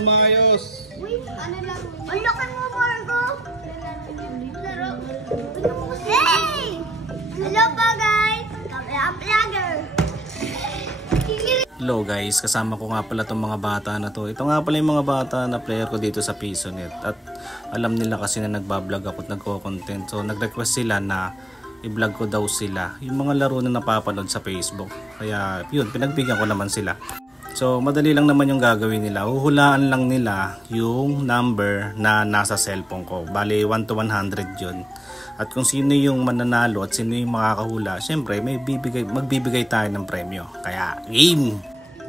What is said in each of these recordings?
ng maayos. Uy, ano lang? Ang lakan mo, Margo. Laro. Hey! Hello pa, guys. Kami ang vlogger. Hello guys, kasama ko nga pala itong mga bata na to. Ito nga pala yung mga bata na player ko dito sa Pisonet. At alam nila kasi na nagbablog ako at nagko-content. So nag-request sila na i-vlog ko daw sila yung mga laro na napapanood sa Facebook. Kaya yun, pinagbigyan ko naman sila. So madali lang naman yung gagawin nila. Huhulaan lang nila yung number na nasa cellphone ko. Bali 1 to 100 yun. At kung sino yung mananalo at sino yung makakahula, syempre magbibigay tayo ng premyo. Kaya game!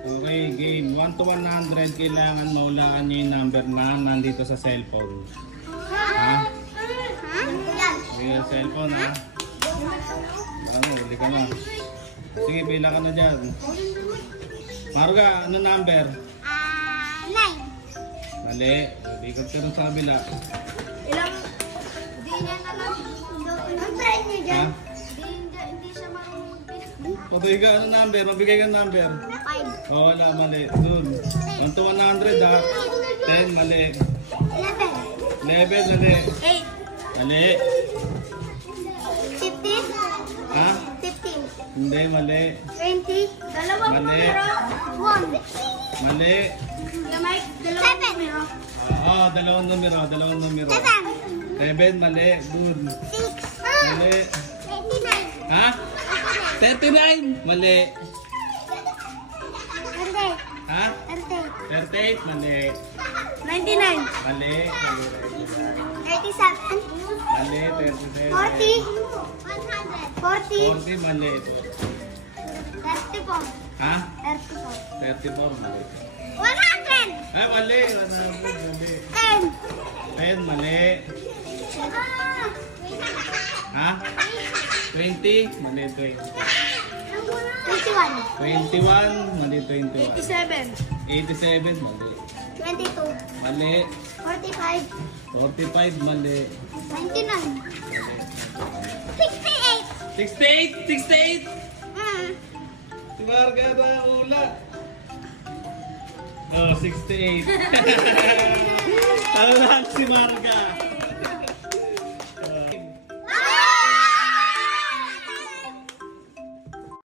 Okay, game. 1 to 100, kailangan mahulaan nyo yung number na nandito sa cellphone. Ha? Sige, cellphone ha? Ano, huli ka na. Sige, pila ka na dyan. Maruga, ano number? 9. Mali. Ikot ka rin sa kabila. Ilang? Hindi niya nalang. Ang try niyo dyan. Ha? Hindi siya marunong mag-Facebook. Patuloy ka, ano number? Mabigay ka number. 5. Oh, wala, mali. Dun. 1 to 100 ha? 10, mali. 11. 11, mali. 8. Mali. 15. Ha? 15. Hindi, mali. 20. Dalawang Mali. numero. 1. Mali. 7. Oo, dalawang numero. 7. 7, mali. Dun. 6. Mali. 29. Ha? 39, mali. 38. Ha? 38. 38, mali. 99. Mali. 37. Mali, 37. 40. 100. 40. 40, mali. 34. Ha? 34. 34, mali. 100. Ay, mali. 100, mali. 10. 10, mali. Ha? 20, mali. 20. 21. 21, mali. 21. 87. 87, mali. 22. Mali. 45. 45, mali. 99. 68. 68! 68! Si Marga na ula. Oh, 68. Talo lang si Marga.